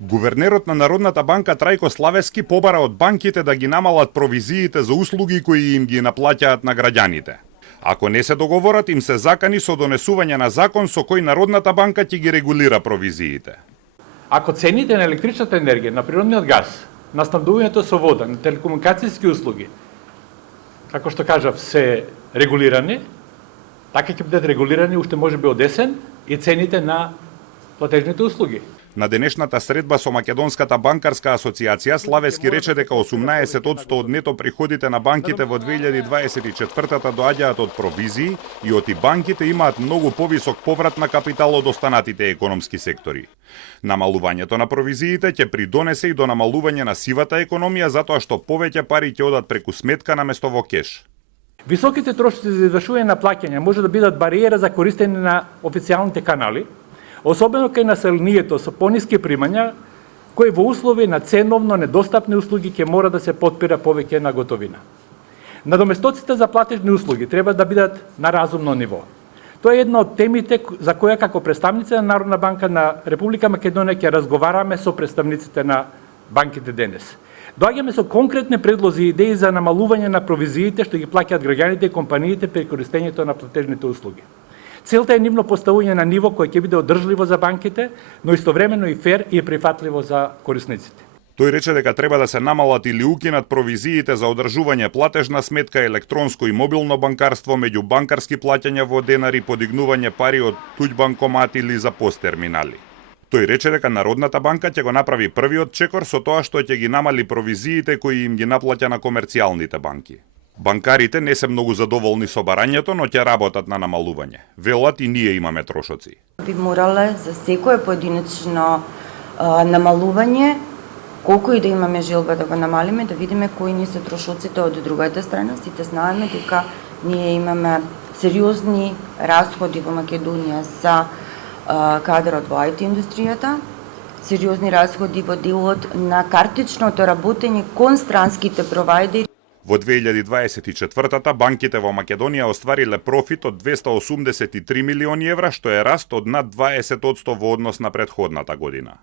Гувернерот на Народната банка Трајко Славески побара од банките да ги намалат провизиите за услуги кои им ги наплаќаат на граѓаните. Ако не се договорат, им се закани со донесување на закон со кој Народната банка ќе ги регулира провизиите. Ако цените на електричната енергија, на природниот газ, на снабдувањето со вода, на телекомуникацијски услуги, како што кажав, се регулирани, така ќе бидат регулирани уште можеби од есен и цените на платежните услуги. На денешната средба со Македонската банкарска асоциација Славески рече дека 18% од нето приходите на банките во 2024 доаѓаат од провизии и оти банките имаат многу повисок поврат на капитал од останатите економски сектори. Намалувањето на провизиите ќе придонесе и до намалување на сивата економија затоа што повеќе пари ќе одат преку сметка наместо во кеш. Високите трошоци за извршување на плаќања може да бидат бариера за користење на официјалните канали, особено кај населението со пониски примања, кои во услови на ценовно недостапни услуги ќе мора да се потпира повеќе на готовина. Надоместоците за платежни услуги треба да бидат на разумно ниво. Тоа е една од темите за која како представници на Народна банка на Република Македонија ќе разговараме со представниците на банките денес. Доаѓаме со конкретни предлози и идеи за намалување на провизиите што ги плаќаат граѓаните и компаниите при користењето на платежните услуги. Целта е нивно поставување на ниво кој ќе биде одржливо за банките, но истовремено и фер и прифатливо за корисниците. Тој рече дека треба да се намалат или укинат провизиите за одржување платежна сметка, електронско и мобилно банкарство, меѓубанкарски плаќања во денари, подигнување пари од туѓ банкомат или за посттерминали. Тој рече дека Народната банка ќе го направи првиот чекор со тоа што ќе ги намали провизиите кои им ги наплаќа на комерцијалните банки. Банкарите не се многу задоволни со барањето, но ќе работат на намалување. Велат и ние имаме трошоци. Би морале за секое поединечно намалување, колку и да имаме желба да го намалиме, да видиме кои ни се трошоците од другата страна. Сите знаеме дека ние имаме сериозни расходи во Македонија за кадрот во IT индустријата, сериозни расходи во делот на картичното работење кон странските провајдери. Во 2024 банките во Македонија оствариле профит од 283 милиони евра, што е раст од над 20% во однос на претходната година.